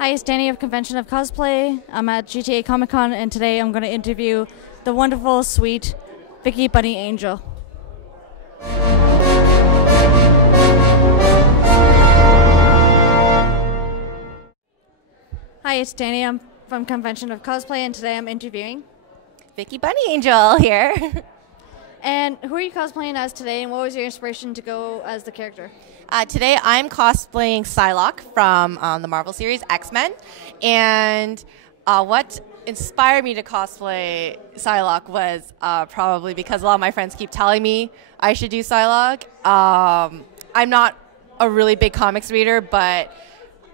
Hi, it's Danny of Convention of Cosplay. I'm at GTA Comic Con, and today I'm going to interview the wonderful, sweet Vickybunnyangel. Hi, it's Danny. I'm from Convention of Cosplay, and today I'm interviewing. Vickybunnyangel here. And who are you cosplaying as today, and what was your inspiration to go as the character? Today I'm cosplaying Psylocke from the Marvel series X-Men, and what inspired me to cosplay Psylocke was probably because a lot of my friends keep telling me I should do Psylocke. I'm not a really big comics reader, but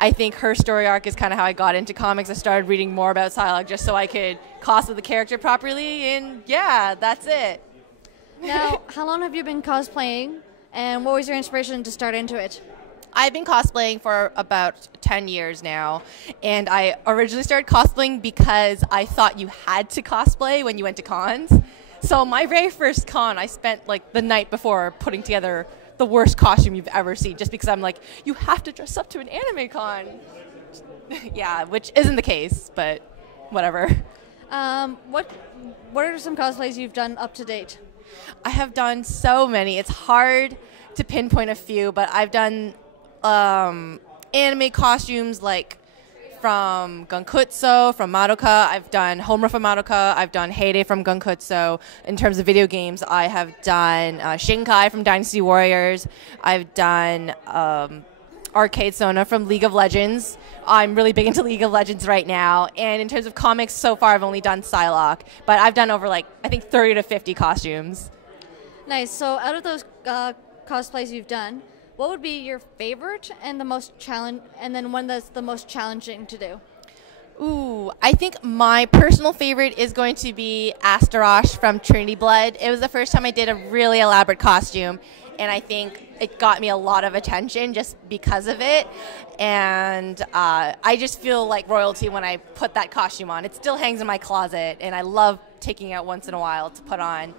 I think her story arc is kind of how I got into comics. I started reading more about Psylocke just so I could cosplay the character properly, and yeah, that's it. Now, how long have you been cosplaying, and what was your inspiration to start into it? I've been cosplaying for about 10 years now, and I originally started cosplaying because I thought you had to cosplay when you went to cons. So my very first con, I spent like the night before putting together the worst costume you've ever seen, just because I'm like, you have to dress up to an anime con. Yeah, which isn't the case, but whatever. What are some cosplays you've done up to date? I have done so many. It's hard to pinpoint a few, but I've done anime costumes like from Gunkutsu, from Madoka. I've done Homura from Madoka. I've done Heyday from Gunkutsu. In terms of video games, I have done Shinkai from Dynasty Warriors. I've done Arcade Sona from League of Legends. I'm really big into League of Legends right now. And in terms of comics, so far I've only done Psylocke. But I've done over I think 30 to 50 costumes. Nice. So out of those cosplays you've done, what would be your favorite and the most and then one that's the most challenging to do? Ooh, I think my personal favorite is going to be Astaroth from Trinity Blood. It was the first time I did a really elaborate costume, and I think it got me a lot of attention just because of it. And I just feel like royalty when I put that costume on. It still hangs in my closet, and I love taking it out once in a while to put on.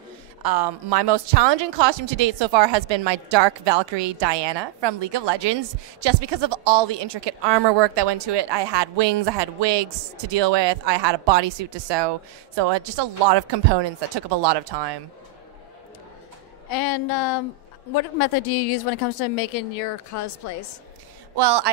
My most challenging costume to date so far has been my Dark Valkyrie Diana from League of Legends, just because of all the intricate armor work that went to it. I had wings, I had wigs to deal with, I had a bodysuit to sew, so just a lot of components that took up a lot of time. And what method do you use when it comes to making your cosplays? Well,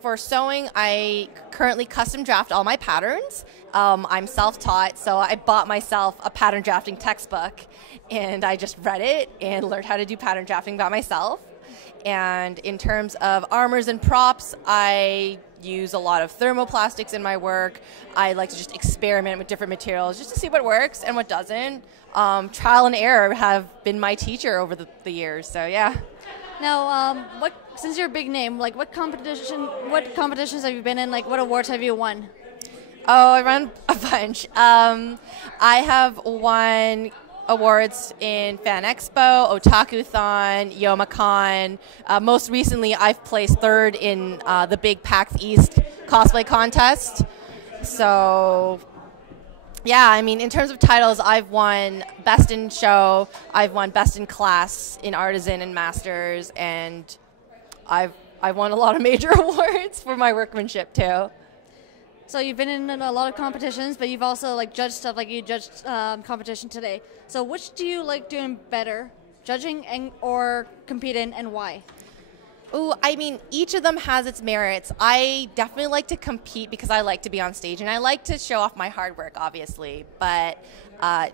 for sewing, I currently custom draft all my patterns. I'm self-taught, so I bought myself a pattern drafting textbook, and I just read it and learned how to do pattern drafting by myself. And in terms of armors and props, I use a lot of thermoplastics in my work. I like to just experiment with different materials just to see what works and what doesn't. Trial and error have been my teacher over the years, so yeah. Now, since you're a big name, what competitions have you been in? What awards have you won? Oh, I run a bunch. I have won awards in Fan Expo, Otaku-thon, Youmacon. Most recently, I've placed third in the big PAX East cosplay contest. So, yeah, I mean, in terms of titles, I've won Best in Show, I've won Best in Class in Artisan and Masters, and I've won a lot of major awards for my workmanship, too. So you've been in a lot of competitions, but you've also judged stuff, you judged competition today. So which do you like doing better, judging or competing, and why? Ooh, I mean, each of them has its merits. I definitely like to compete because I like to be on stage, and I like to show off my hard work, obviously. But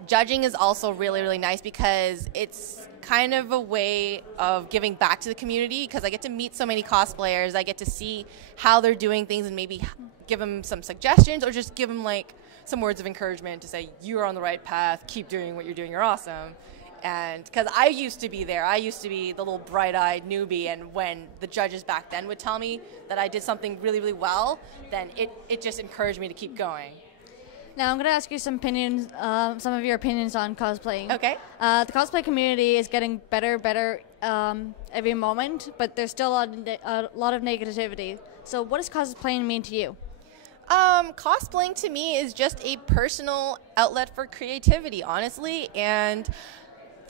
judging is also really, really nice because it's kind of a way of giving back to the community, because I get to meet so many cosplayers. I get to see how they're doing things and maybe give them some suggestions, or just give them some words of encouragement to say, you're on the right path, keep doing what you're doing, you're awesome. And because I used to be there, I used to be the little bright-eyed newbie, and when the judges back then would tell me that I did something really, really well, then it just encouraged me to keep going. Now I'm going to ask you some of your opinions on cosplaying. Okay. The cosplay community is getting better every moment, but there's still a lot of negativity. So what does cosplaying mean to you? Cosplaying to me is just a personal outlet for creativity, honestly, and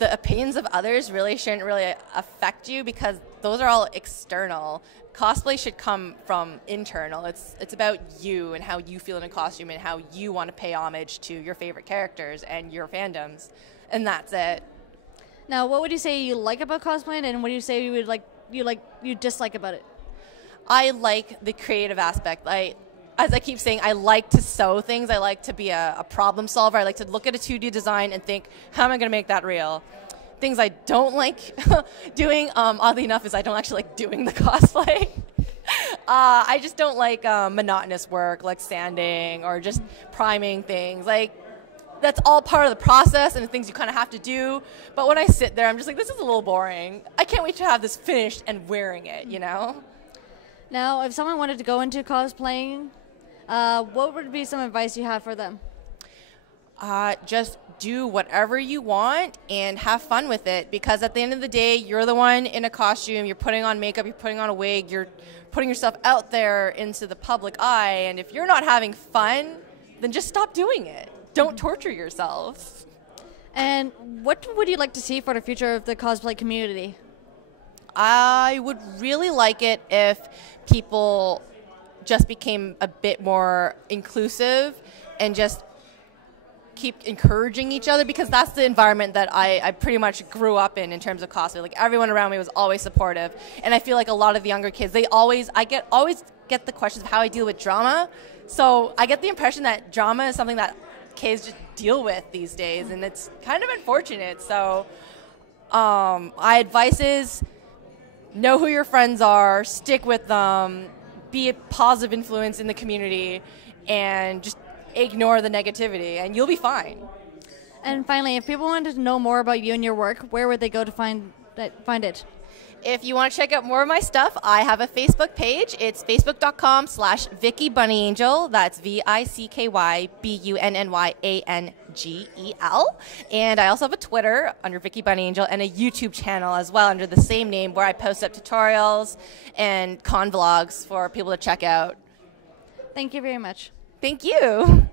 the opinions of others really shouldn't really affect you, because those are all external. Cosplay should come from internal. It's about you and how you feel in a costume and how you want to pay homage to your favorite characters and your fandoms, and that's it. Now, what would you say you like about cosplaying, and what do you say you dislike about it? I like the creative aspect. As I keep saying, I like to sew things. I like to be a problem solver. I like to look at a 2D design and think, how am I going to make that real? Things I don't like doing, oddly enough, is I don't actually like doing the cosplay. I just don't like monotonous work, like sanding or just priming things. Like, that's all part of the process and the things you kind of have to do. But when I sit there, I'm just like, this is a little boring. I can't wait to have this finished and wearing it, you know? Now, if someone wanted to go into cosplaying, what would be some advice you have for them? Just do whatever you want and have fun with it, because at the end of the day, you're the one in a costume, you're putting on makeup, you're putting on a wig, you're putting yourself out there into the public eye, and if you're not having fun, then just stop doing it. Don't torture yourself. And what would you like to see for the future of the cosplay community? I would really like it if people just became a bit more inclusive and just keep encouraging each other, because that's the environment that I pretty much grew up in terms of cosplay. Like, everyone around me was always supportive, and I feel like a lot of the younger kids, I always get the questions of how I deal with drama. So I get the impression that drama is something that kids just deal with these days, and it's kind of unfortunate. So my advice is, know who your friends are, stick with them, be a positive influence in the community, and just ignore the negativity, and you'll be fine. And finally, if people wanted to know more about you and your work, where would they go to find it? If you want to check out more of my stuff, I have a Facebook page. It's facebook.com/Vickybunnyangel. That's VICKYBUNNYANGEL. And I also have a Twitter under Vickybunnyangel and a YouTube channel as well under the same name, where I post up tutorials and con vlogs for people to check out. Thank you very much. Thank you.